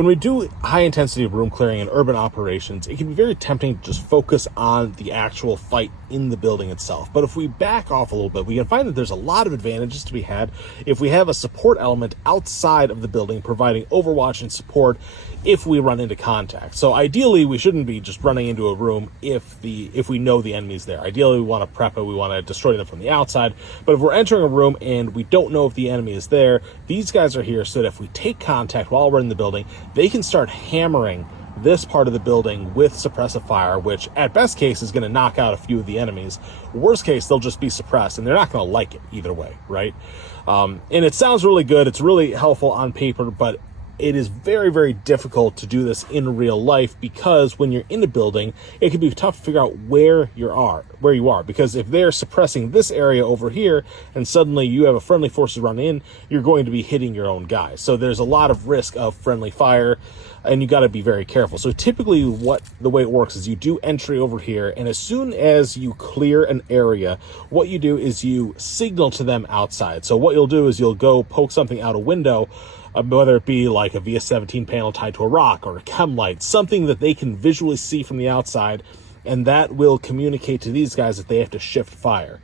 when we do high intensity room clearing and urban operations, it can be very tempting to just focus on the actual fight in the building itself. But if we back off a little bit, we can find that there's a lot of advantages to be had if we have a support element outside of the building providing overwatch and support if we run into contact. So ideally, we shouldn't be just running into a room if we know the enemy's there. Ideally, we want to prep it, we want to destroy them from the outside. But if we're entering a room and we don't know if the enemy is there, these guys are here so that if we take contact while we're in the building, they can start hammering this part of the building with suppressive fire, which at best case is going to knock out a few of the enemies. Worst case, they'll just be suppressed, and they're not going to like it either way, right? And it sounds really good. It's really helpful on paper, but it is very, very difficult to do this in real life, because when you're in a building, it can be tough to figure out where you are. Because if they're suppressing this area over here and suddenly you have a friendly force run in, you're going to be hitting your own guys. So there's a lot of risk of friendly fire, and you got to be very careful. So typically the way it works is you do entry over here, and as soon as you clear an area, what you do is you signal to them outside. So what you'll do is you'll go poke something out a window, whether it be like a VS-17 panel tied to a rock or a chem light, something that they can visually see from the outside, and that will communicate to these guys that they have to shift fire.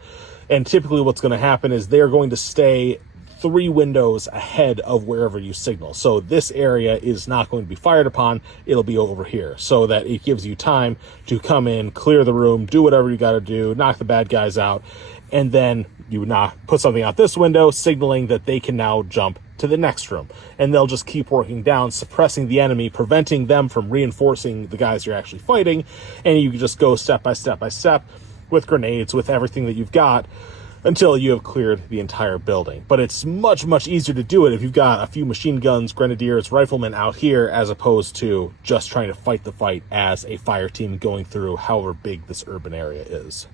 And typically what's going to happen is they're going to stay 3 windows ahead of wherever you signal. So this area is not going to be fired upon, it'll be over here, so that it gives you time to come in, clear the room, do whatever you got to do, knock the bad guys out, and then you put something out this window, signaling that they can now jump to the next room, and they'll just keep working down, suppressing the enemy, preventing them from reinforcing the guys you're actually fighting. And you can just go step by step by step with grenades, with everything that you've got, until you have cleared the entire building. But it's much, much easier to do it if you've got a few machine guns, grenadiers, riflemen out here, as opposed to just trying to fight the fight as a fire team going through however big this urban area is.